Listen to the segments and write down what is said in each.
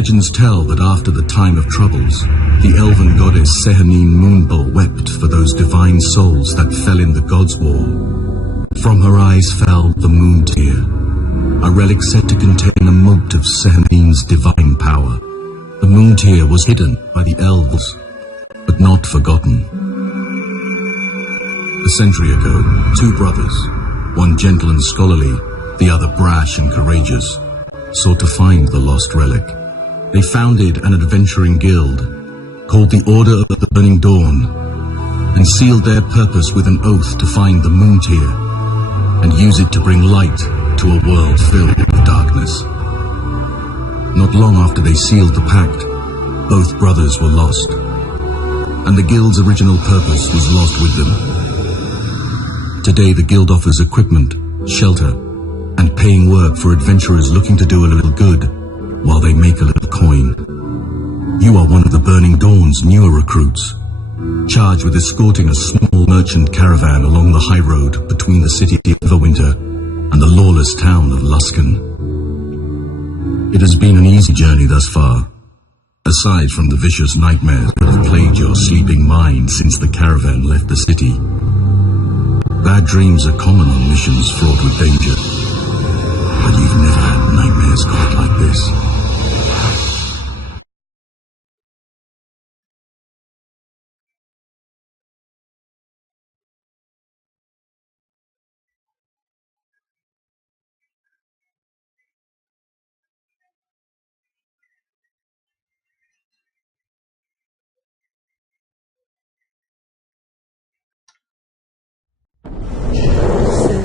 Legends tell that after the time of troubles, the elven goddess Sehanine Moonbull wept for those divine souls that fell in the gods' war. From her eyes fell the moon tear, a relic said to contain a mote of Sehanine's divine power. The moon tear was hidden by the elves, but not forgotten. A century ago, two brothers, one gentle and scholarly, the other brash and courageous, sought to find the lost relic. They founded an adventuring guild called the Order of the Burning Dawn and sealed their purpose with an oath to find the moon tear and use it to bring light to a world filled with darkness. Not long after they sealed the pact, both brothers were lost, and the guild's original purpose was lost with them. Today the guild offers equipment, shelter, and paying work for adventurers looking to do a little good while they make a little coin. You are one of the Burning Dawn's newer recruits, charged with escorting a small merchant caravan along the high road between the city of Everwinter and the lawless town of Luskan. It has been an easy journey thus far, aside from the vicious nightmares that have plagued your sleeping mind since the caravan left the city. Bad dreams are common on missions fraught with danger, but you've never had nightmares quite like this.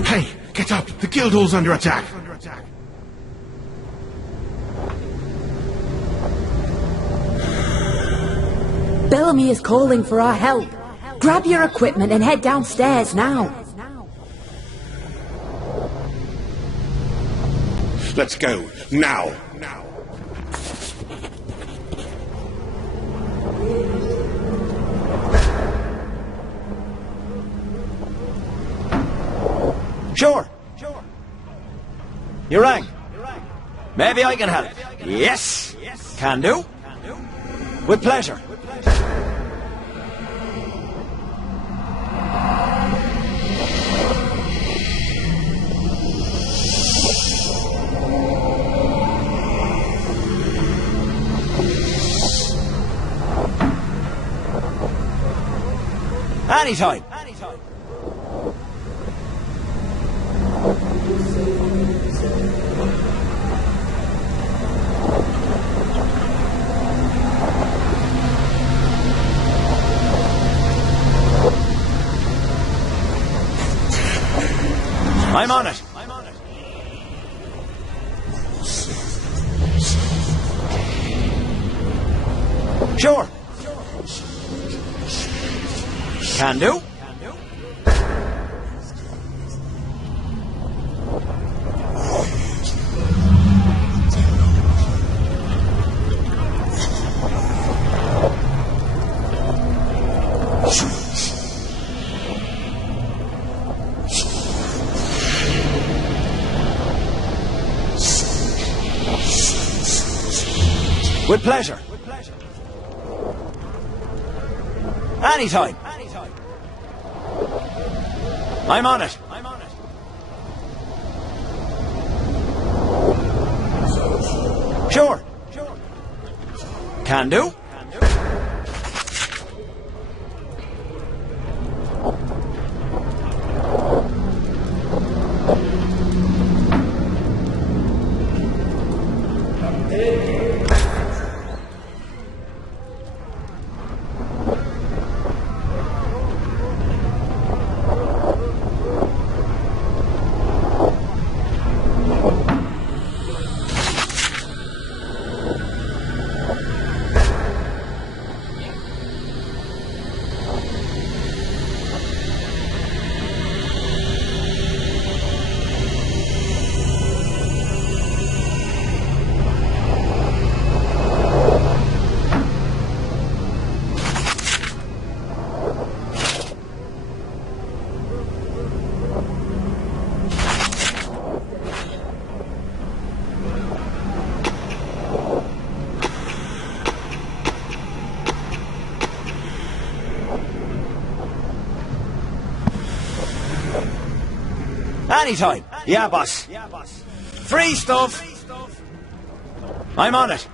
Hey, get up! The Guildhall's under attack! Bellamy is calling for our help. Grab your equipment and head downstairs now. Let's go, now! Sure. You rang. Maybe I can help. Yes. Can do. With pleasure. Anytime. I'm on it. Sure. Can do. With pleasure. Anytime. I'm on it. Sure. Can do. Anytime. Yeah, boss. Free stuff. I'm on it.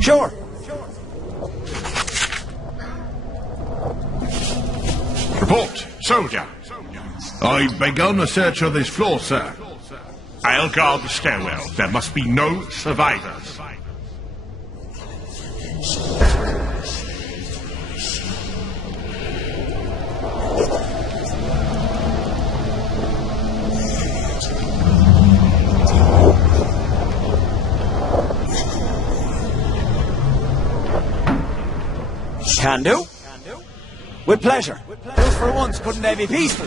Sure. Report, soldier. I've begun a search of this floor, sir. I'll guard the stairwell. There must be no survivors. Can do. With pleasure. Just for once, couldn't they be peaceful?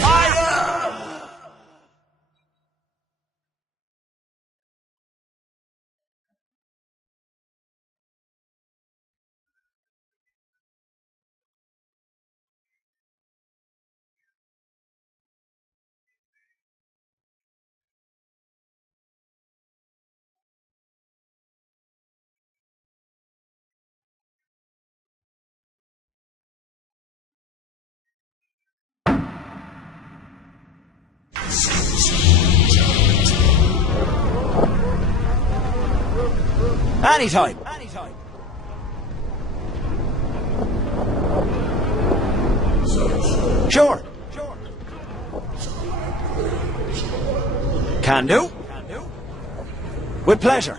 Fire! Anytime. Sure. Can do. With pleasure.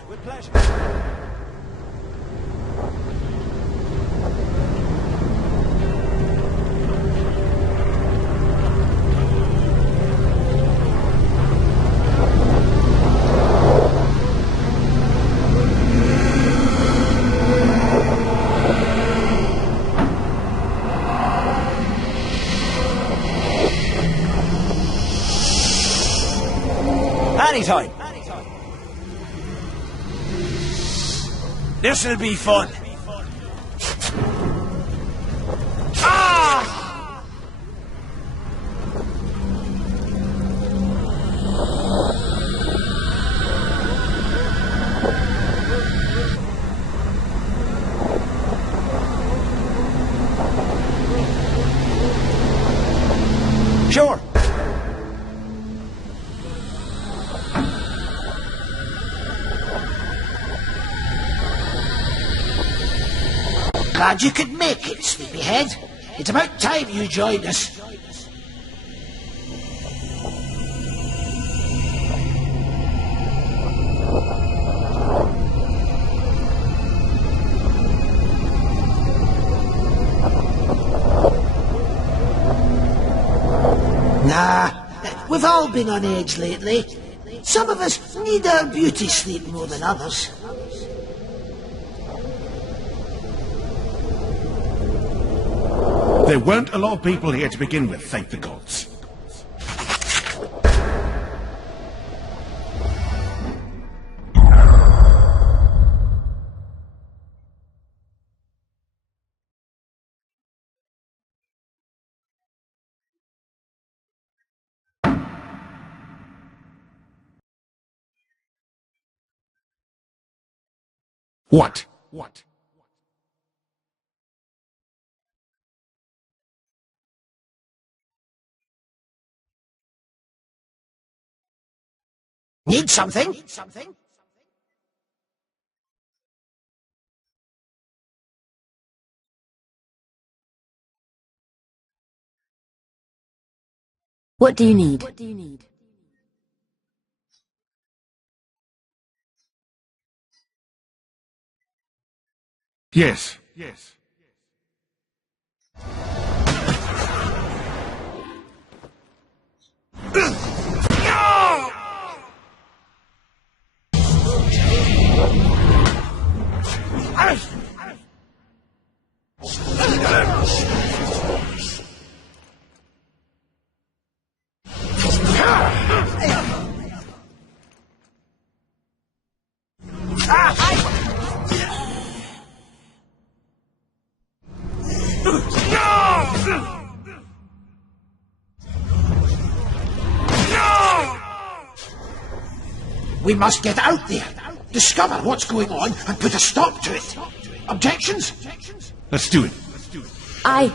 Anytime. This'll be fun. Ah! Sure. Glad you could make it, sleepyhead. It's about time you joined us. Nah, we've all been on edge lately. Some of us need our beauty sleep more than others. There weren't a lot of people here to begin with, thank the gods. What? Need something? What do you need? Yes. We must get out there, discover what's going on, and put a stop to it. Objections? Let's do it. I'm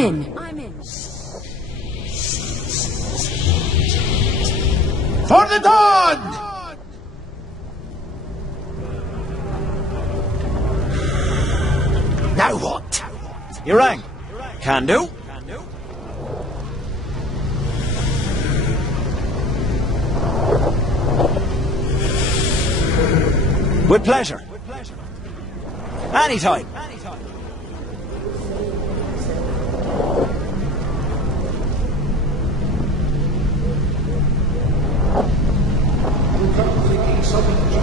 in. For the dawn! Now what? You rang. Can do. With pleasure. Anytime.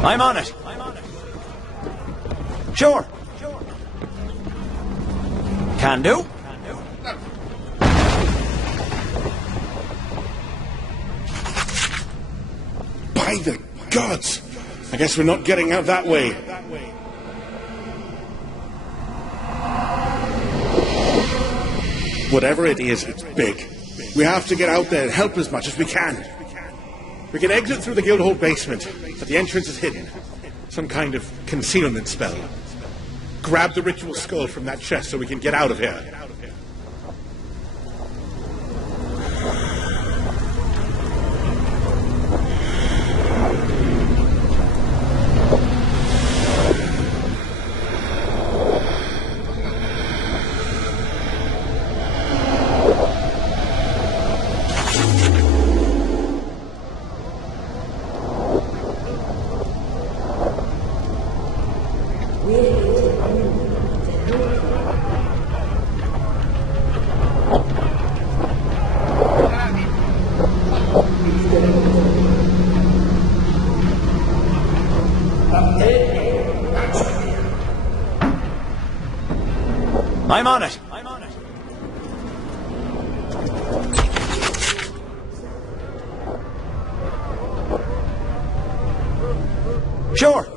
I'm on it. Sure. Can do. By the gods! I guess we're not getting out that way. Whatever it is, it's big. We have to get out there and help as much as we can. We can exit through the Guildhall basement, but the entrance is hidden. Some kind of concealment spell. Grab the ritual skull from that chest so we can get out of here. I'm on it. Sure.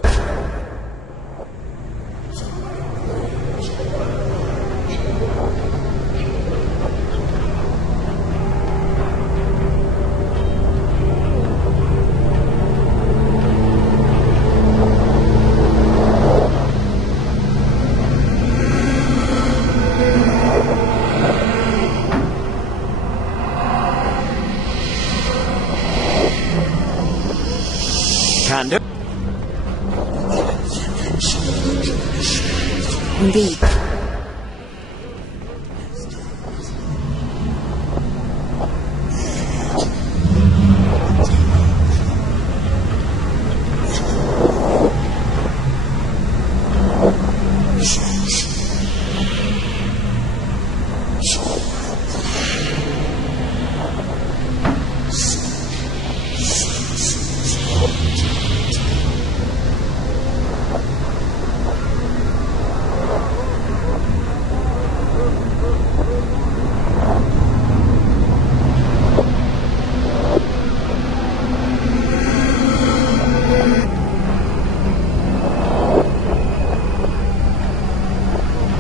Can do. Indeed.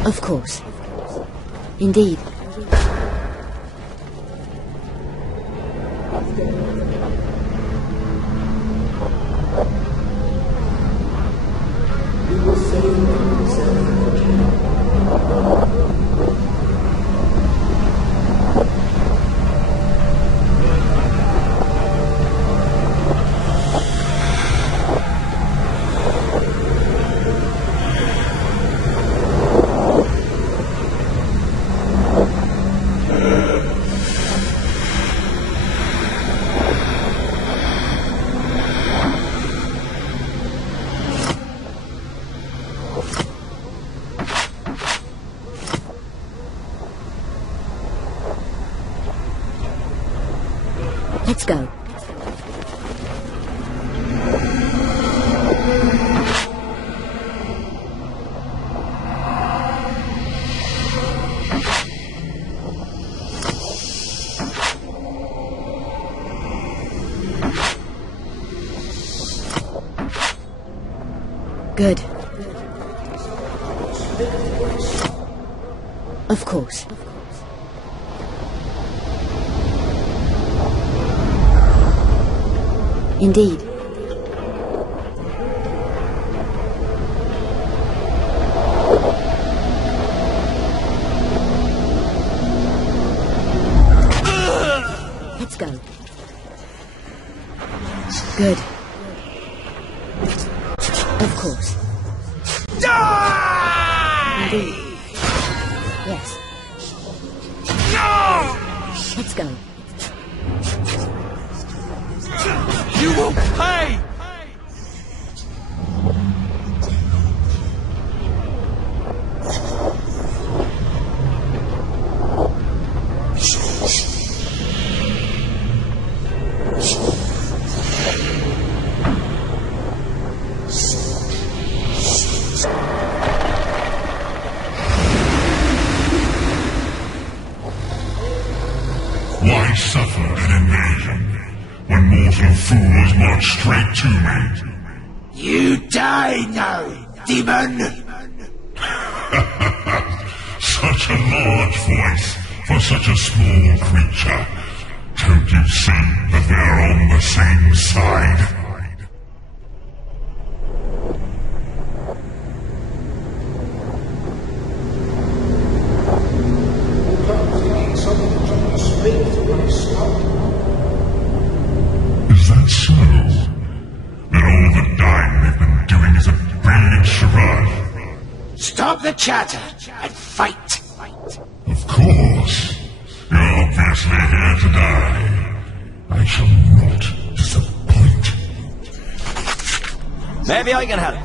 Of course. Indeed. Let's go. Good. Of course. Indeed. Let's go. Good. Of course. Die! Indeed. Yes. No! Let's go. You will pay! Why suffer an invasion when mortal fools march straight to me? You die now, demon! Such a large voice for such a small creature. Don't you see that they're on the same side? Is that so? Then all the dying they've been doing is a brilliant charade. Stop the chatter and fight! Of course. You're obviously here to die. I shall not disappoint. Maybe I can help.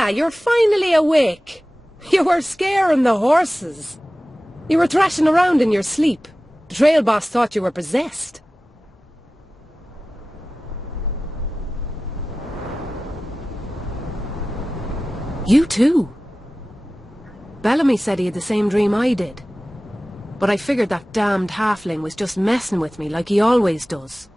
Ah, you're finally awake. You were scaring the horses. You were thrashing around in your sleep. The trail boss thought you were possessed. You too. Bellamy said he had the same dream I did. But I figured that damned halfling was just messing with me like he always does.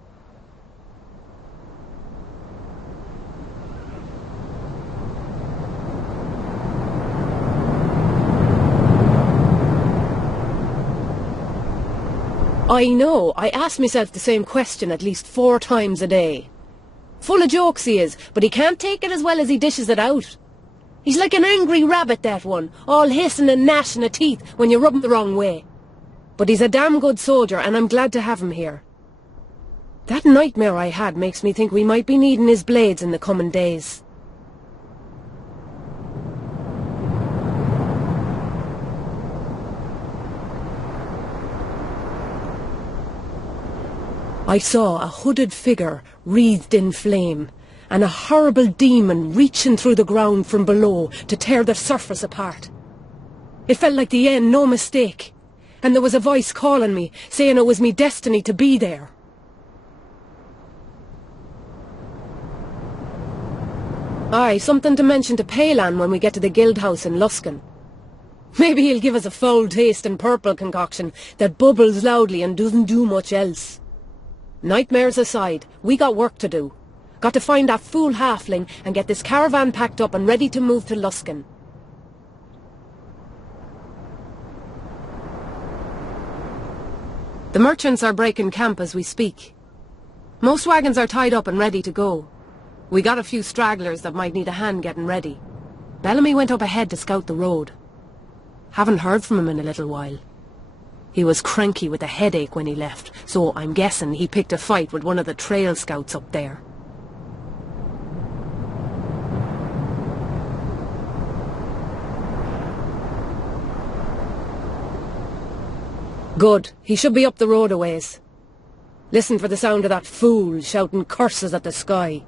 I know, I ask myself the same question at least 4 times a day. Full of jokes he is, but he can't take it as well as he dishes it out. He's like an angry rabbit, that one, all hissing and gnashing of teeth when you rub him the wrong way. But he's a damn good soldier, and I'm glad to have him here. That nightmare I had makes me think we might be needing his blades in the coming days. I saw a hooded figure wreathed in flame, and a horrible demon reaching through the ground from below to tear the surface apart. It felt like the end, no mistake, and there was a voice calling me, saying it was me destiny to be there. Aye, something to mention to Palan when we get to the guild house in Luskan. Maybe he'll give us a foul taste in purple concoction that bubbles loudly and doesn't do much else. Nightmares aside, we got work to do. Got to find that fool halfling and get this caravan packed up and ready to move to Luskan. The merchants are breaking camp as we speak. Most wagons are tied up and ready to go. We got a few stragglers that might need a hand getting ready. Bellamy went up ahead to scout the road. Haven't heard from him in a little while. He was cranky with a headache when he left, so I'm guessing he picked a fight with one of the trail scouts up there. Good. He should be up the road a ways. Listen for the sound of that fool shouting curses at the sky.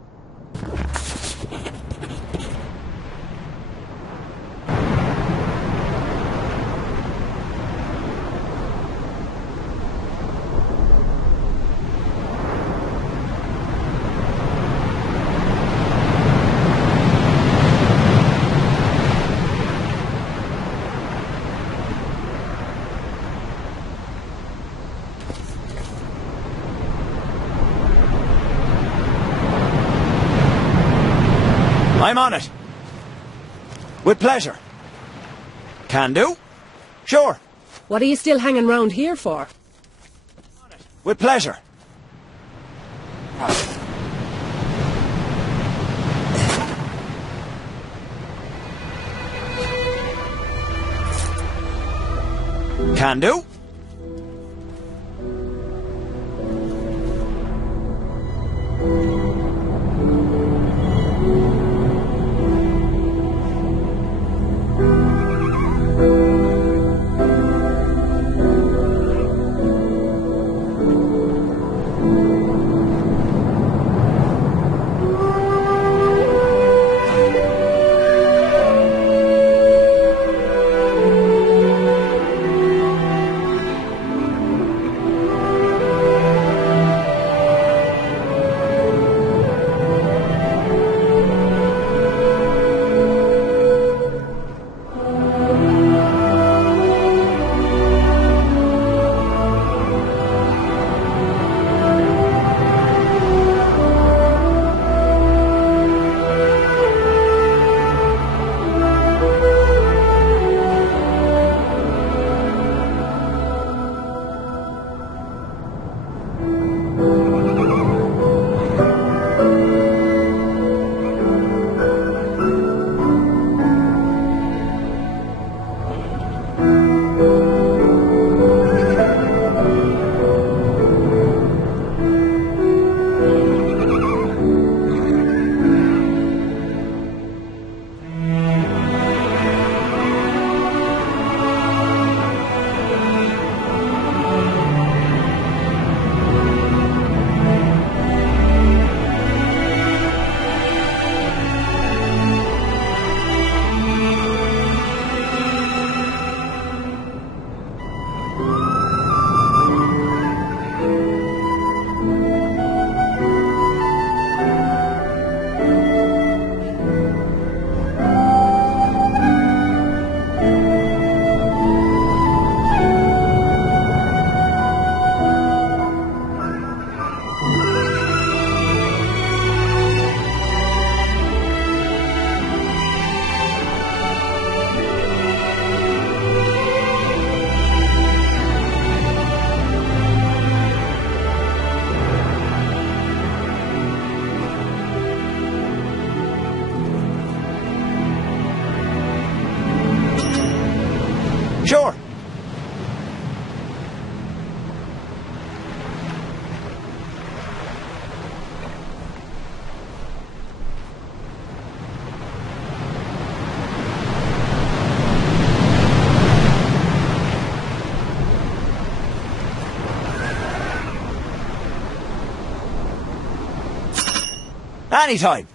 I'm on it. With pleasure. Can do. Sure. What are you still hanging round here for? With pleasure. Can do. Sure. Anytime.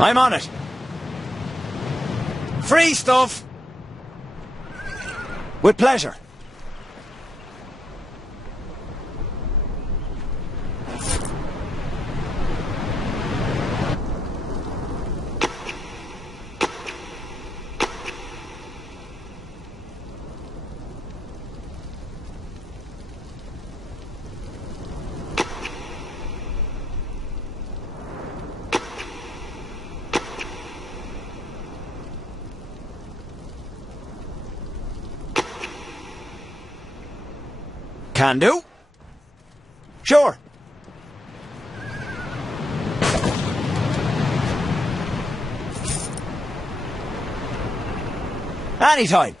I'm on it. Free stuff. With pleasure. Can do. Sure. Anytime.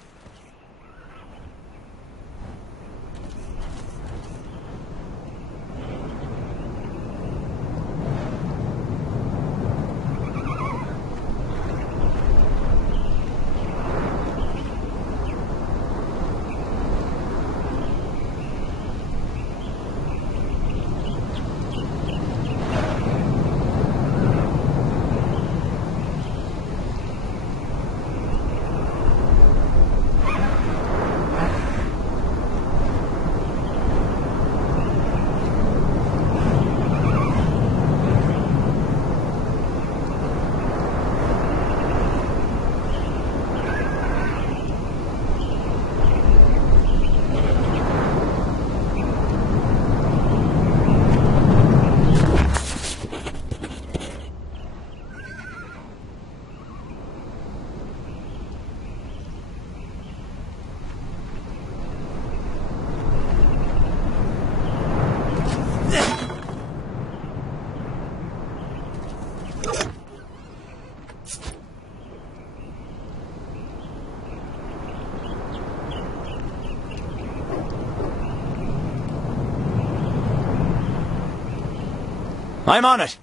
I'm on it.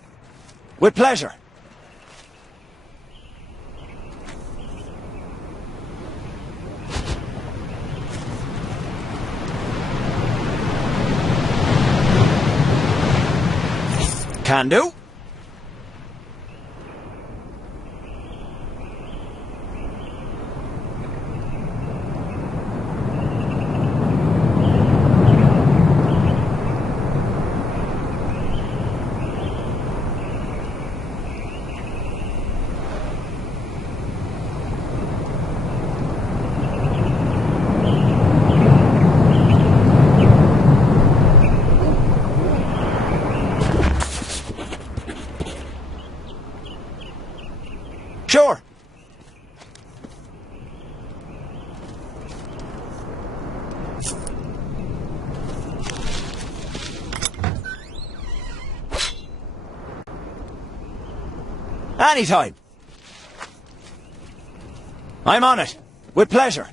With pleasure. Can do. Sure. Anytime. I'm on it. With pleasure.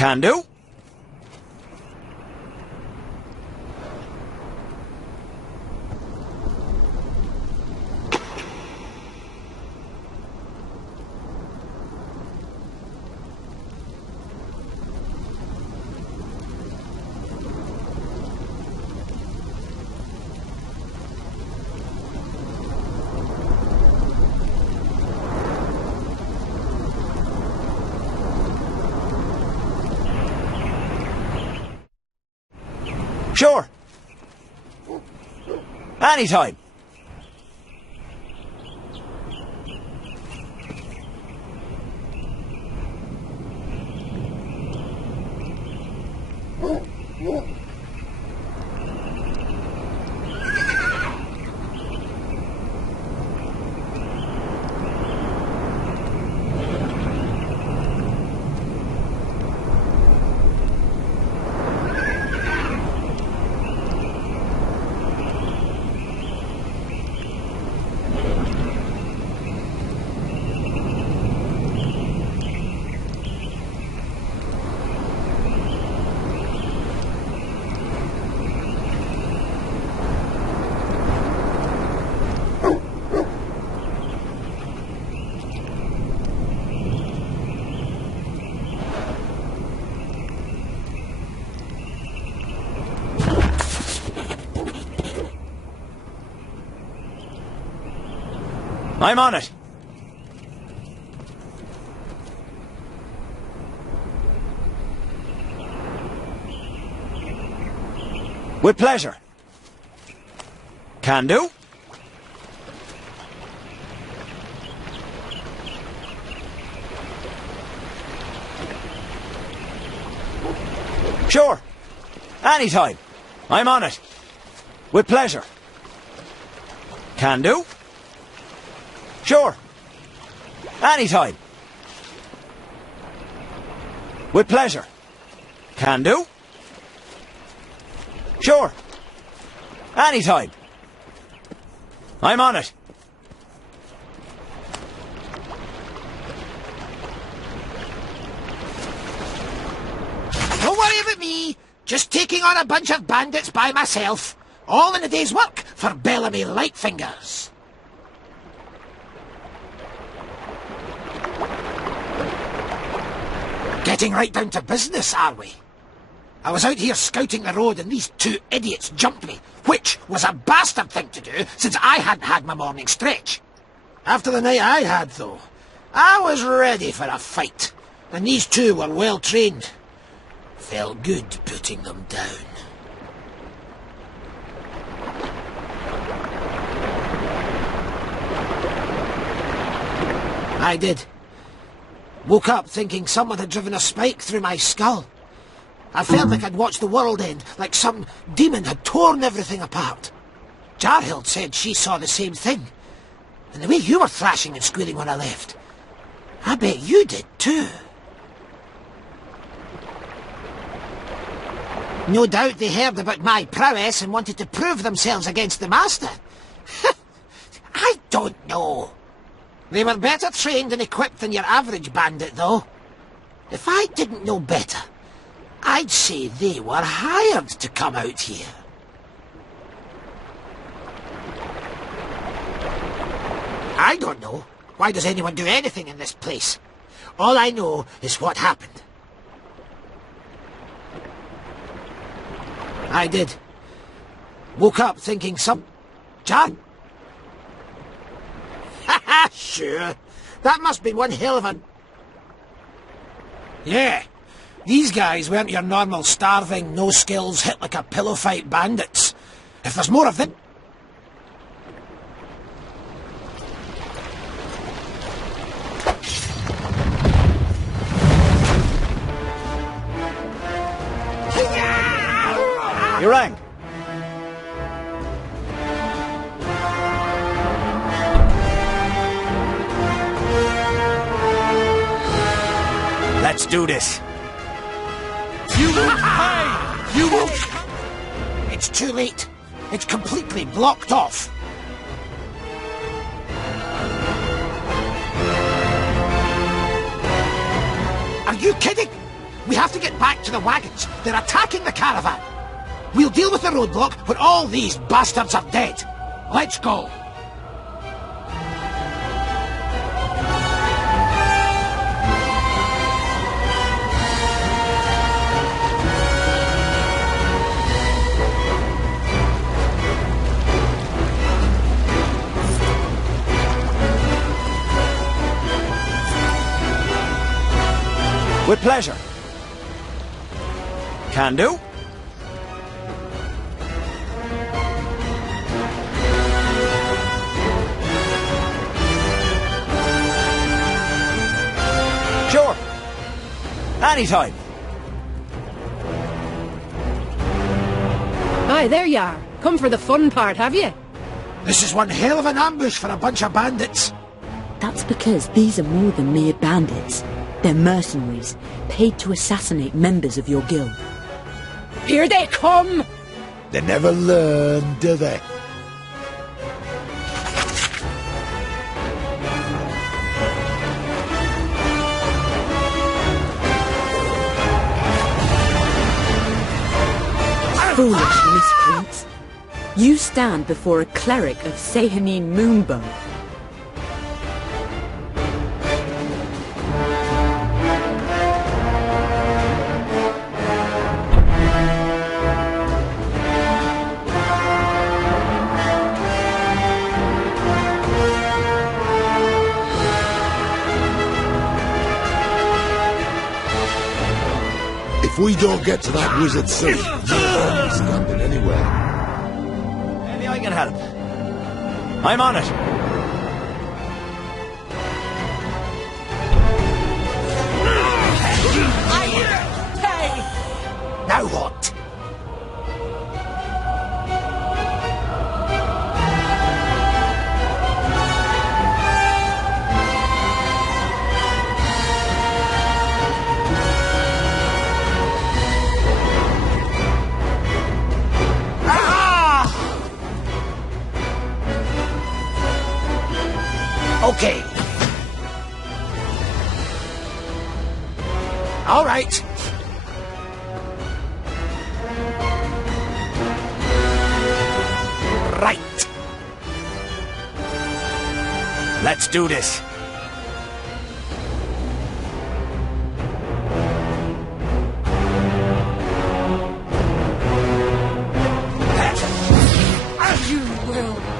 Can do. Sure. Anytime. I'm on it. With pleasure. Can do. Sure. Anytime. I'm on it. With pleasure. Can do. Sure. Anytime. With pleasure. Can do. Sure. Anytime. I'm on it. Don't worry about me. Just taking on a bunch of bandits by myself. All in a day's work for Bellamy Lightfingers. Getting right down to business, are we? I was out here scouting the road and these two idiots jumped me, which was a bastard thing to do since I hadn't had my morning stretch. After the night I had, though, I was ready for a fight, and these two were well trained. Felt good putting them down. I did. Woke up thinking someone had driven a spike through my skull. I felt like I'd watched the world end, like some demon had torn everything apart. Jarhild said she saw the same thing. And the way you were thrashing and squealing when I left, I bet you did too. No doubt they heard about my prowess and wanted to prove themselves against the Master. I don't know. They were better trained and equipped than your average bandit, though. If I didn't know better, I'd say they were hired to come out here. I don't know. Why does anyone do anything in this place? All I know is what happened. I did. Woke up thinking some... John? Haha, sure. That must be one hell of a... Yeah. These guys weren't your normal starving, no skills, hit like a pillow fight bandits. If there's more of them... You rang. Let's do this. You will pay! You will... It's too late. It's completely blocked off. Are you kidding? We have to get back to the wagons. They're attacking the caravan. We'll deal with the roadblock when all these bastards are dead. Let's go. With pleasure. Can do. Sure. Anytime. Aye, there you are. Come for the fun part, have you? This is one hell of an ambush for a bunch of bandits. That's because these are more than mere bandits. They're mercenaries, paid to assassinate members of your guild. Here they come! They never learn, do they? Foolish miscreants. You stand before a cleric of Sehanine Moonbow. If we don't get to that wizard city, you won't be standing anywhere. Maybe I can help. I'm on it. Now what? Okay. All right. Right. Let's do this. You will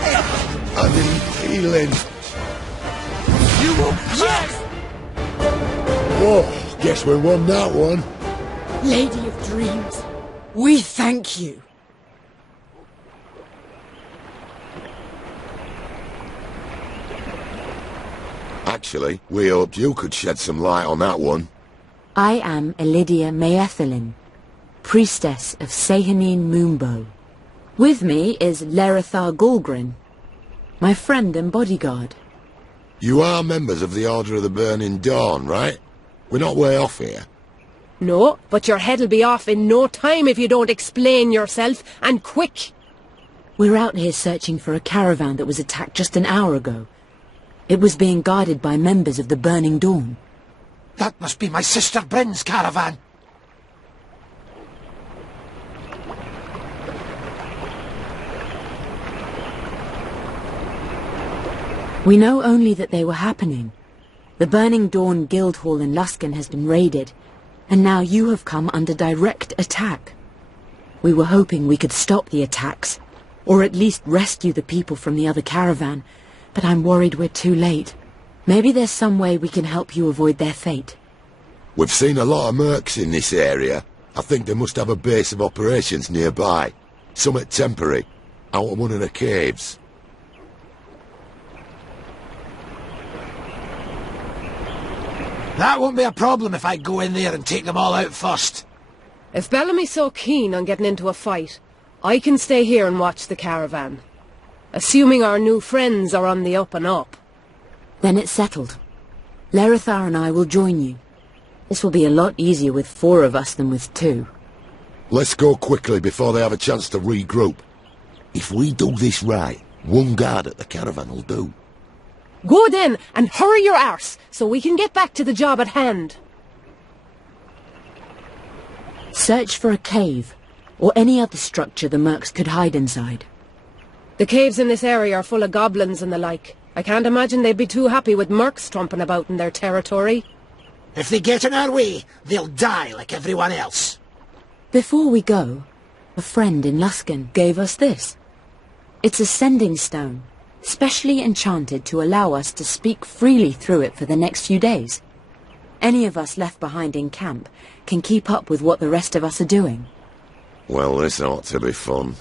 pay! I didn't feel it. You will pay! Oh, guess we won that one. Lady of Dreams, we thank you. Actually, we hoped you could shed some light on that one. I am Elidia Maethelin, priestess of Sehanine Moonbow. With me is Lerithar Gulgrin, my friend and bodyguard. You are members of the Order of the Burning Dawn, right? We're not way off here. No, but your head'll be off in no time if you don't explain yourself, and quick! We're out here searching for a caravan that was attacked just an hour ago. It was being guarded by members of the Burning Dawn. That must be my sister Bryn's caravan. We know only that they were happening. The Burning Dawn guild hall in Luskan has been raided, and now you have come under direct attack. We were hoping we could stop the attacks, or at least rescue the people from the other caravan, but I'm worried we're too late. Maybe there's some way we can help you avoid their fate. We've seen a lot of mercs in this area. I think they must have a base of operations nearby. Somewhat temporary, out of one of the caves. That won't be a problem if I go in there and take them all out first. If Bellamy's so keen on getting into a fight, I can stay here and watch the caravan. Assuming our new friends are on the up and up. Then it's settled. Lerithar and I will join you. This will be a lot easier with 4 of us than with 2. Let's go quickly before they have a chance to regroup. If we do this right, 1 guard at the caravan will do. Go then, and hurry your arse, so we can get back to the job at hand. Search for a cave, or any other structure the mercs could hide inside. The caves in this area are full of goblins and the like. I can't imagine they'd be too happy with mercs tromping about in their territory. If they get in our way, they'll die like everyone else. Before we go, a friend in Luskan gave us this. It's a sending stone, specially enchanted to allow us to speak freely through it for the next few days. Any of us left behind in camp can keep up with what the rest of us are doing. Well, this ought to be fun.